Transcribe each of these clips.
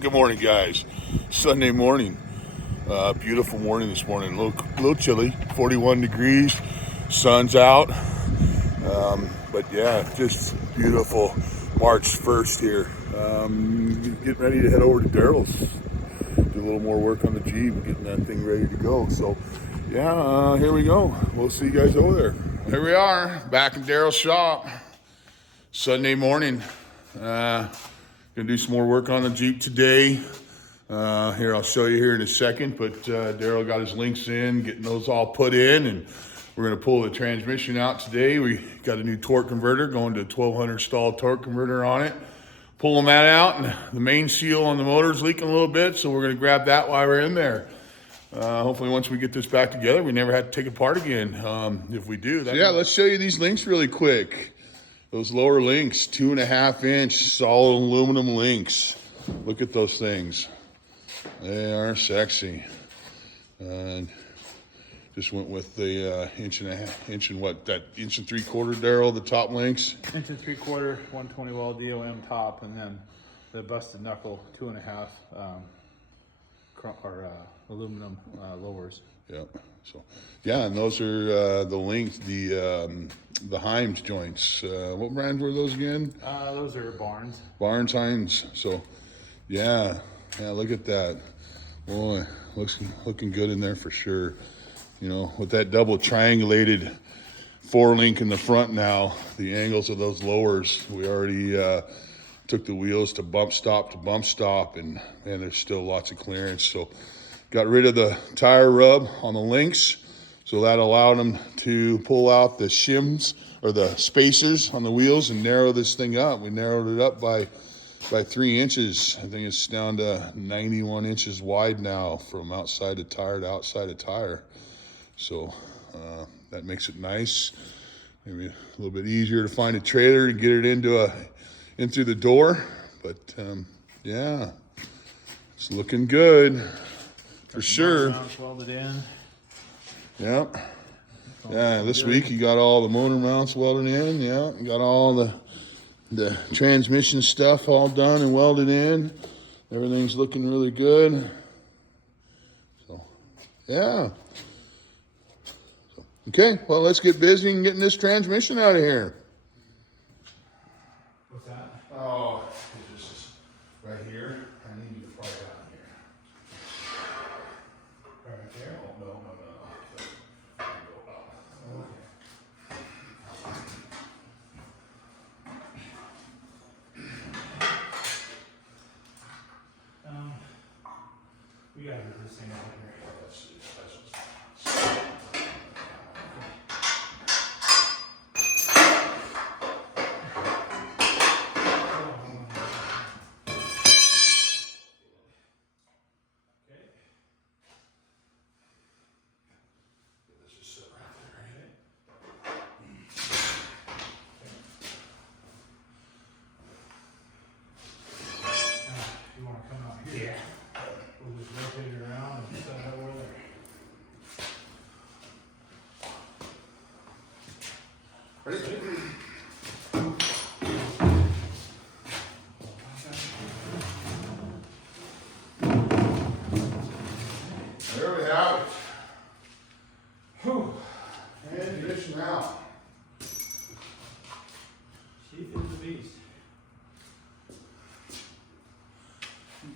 Good morning, guys. Sunday morning. Beautiful morning this morning. A little chilly, 41 degrees. Sun's out. But yeah, just beautiful March 1st here. Getting ready to head over to Daryl's. Do a little more work on the Jeep, getting that thing ready to go. So yeah, here we go. We'll see you guys over there. Here we are, back in Daryl's shop. Sunday morning. Gonna do some more work on the Jeep today. Here, I'll show you here in a second, but Daryl got his links in, getting those all put in, and we're gonna pull the transmission out today. We got a new torque converter going to a 1200 stall torque converter on it. Pulling that out, and the main seal on the motor is leaking a little bit, so we're gonna grab that while we're in there. Hopefully once we get this back together, we never have to take it apart again. If we do, yeah, let's show you these links really quick. Those lower links, 2.5 inch solid aluminum links. Look at those things. They are sexy. Just went with the inch and 3/4 Daryl, the top links. 1.75" 120 well DOM top, and then the busted knuckle 2.5 aluminum lowers. Yep. So, yeah, and those are the links, the Heims joints. What brand were those again? Those are Barnes. Barnes Heims. So, yeah, look at that. Boy, looking good in there for sure. You know, with that double triangulated 4-link in the front now, the angles of those lowers, we already took the wheels to bump stop, and there's still lots of clearance. So, got rid of the tire rub on the links, so that allowed them to pull out the shims or the spacers on the wheels and narrow this thing up. We narrowed it up by 3 inches. I think it's down to 91 inches wide now from outside of tire to outside of tire. So that makes it nice. Maybe a little bit easier to find a trailer and get it in through the door. But yeah, it's looking good. For sure. Welded in. Yep. Yeah, this week you got all the motor mounts welded in. Yeah, you got all the transmission stuff all done and welded in. Everything's looking really good. So, yeah. Okay, well, let's get busy and getting this transmission out of here. What's that? Oh, it's just right here. I need you to pry it out here. Right there? Oh, no. We gotta get this thing out here. You wanna come out here? Yeah. We'll just rotate it around and set it over there. There we have it. Whew. Transmission out. Chief is the beast.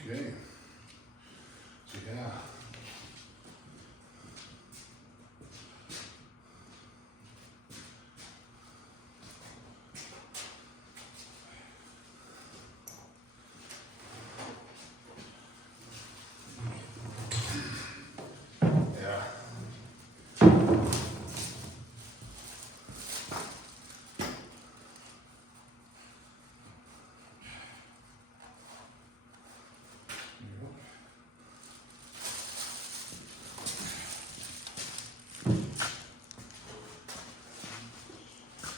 Okay. So, yeah. Yeah.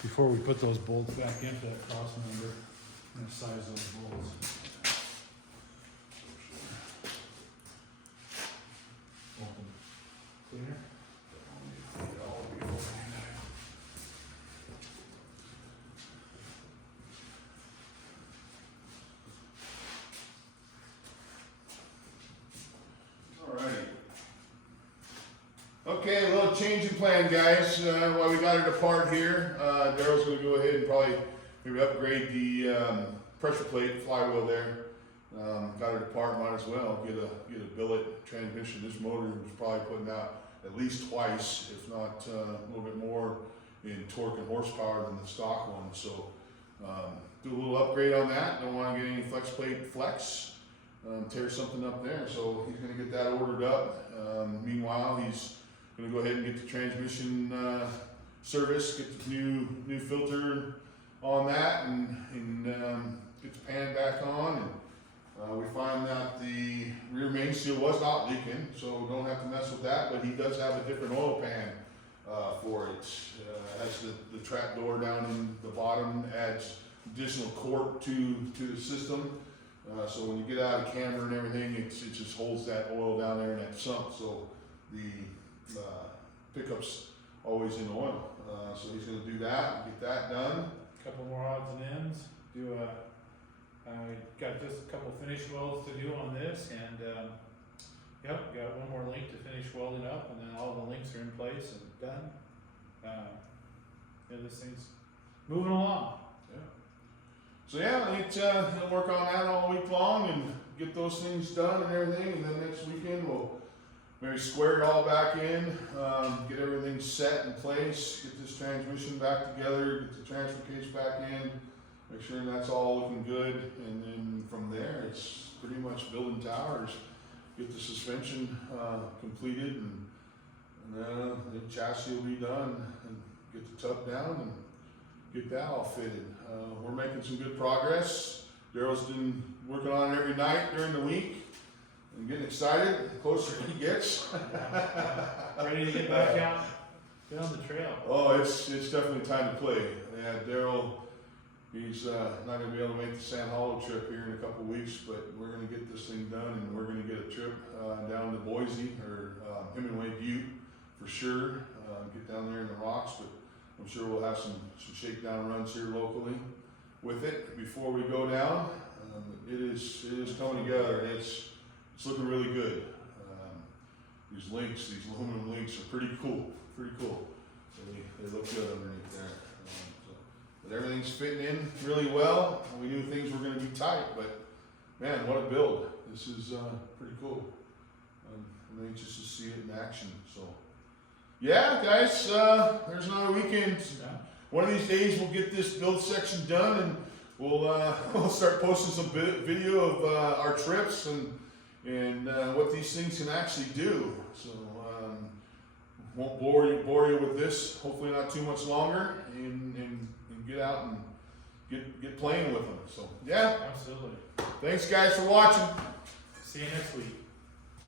Before we put those bolts back into that cross member, I'm gonna size those bolts. Want them cleaner? the change in plan, guys. While we got it apart here, Daryl's going to go ahead and probably maybe upgrade the pressure plate flywheel there. Got it apart, might as well get a billet transmission. This motor was probably putting out at least twice, if not a little bit more in torque and horsepower than the stock one. So do a little upgrade on that. Don't want to get any flex plate flex, tear something up there. So he's going to get that ordered up. Meanwhile, he's going to go ahead and get the transmission service, get the new filter on that, and get the pan back on. And we find that the rear main seal was not leaking, so don't have to mess with that. But he does have a different oil pan for it. Has the trap door down in the bottom, adds additional cork to the system. So when you get out of camber and everything, it just holds that oil down there in that sump. So the pickup's always in oil. So he's going to do that, get that done. Couple more odds and ends. Got just a couple finish welds to do on this, and yep, got one more link to finish welding up, and then all the links are in place and done. Yeah, this thing's moving along. So yeah, he'll work on that all week long and get those things done and everything, and then next weekend we'll maybe square it all back in, get everything set in place, get this transmission back together, get the transfer case back in, make sure that's all looking good, and then from there it's pretty much building towers, get the suspension completed, and then the chassis will be done, and get the tub down and get that all fitted. We're making some good progress. Daryl's been working on it every night during the week. I'm getting excited the closer he gets. Ready to get back out, get on the trail. Oh, it's definitely time to play. Yeah, Daryl, he's not going to be able to make the Sand Hollow trip here in a couple weeks, but we're going to get this thing done, and we're going to get a trip down to Boise or Hemingway Butte for sure. Get down there in the rocks, but I'm sure we'll have some shakedown runs here locally with it before we go down. It is coming together, and it's looking really good. These links, these aluminum links are pretty cool. So they look good underneath there. But everything's fitting in really well. We knew things were going to be tight, but man, what a build. This is pretty cool. I'm anxious to see it in action. So yeah, guys, there's another weekend. One of these days we'll get this build section done, and we'll start posting some video of our trips and what these things can actually do. So won't bore you with this. Hopefully not too much longer, and get out and get playing with them. So yeah, Absolutely. thanks guys for watching. See you next week.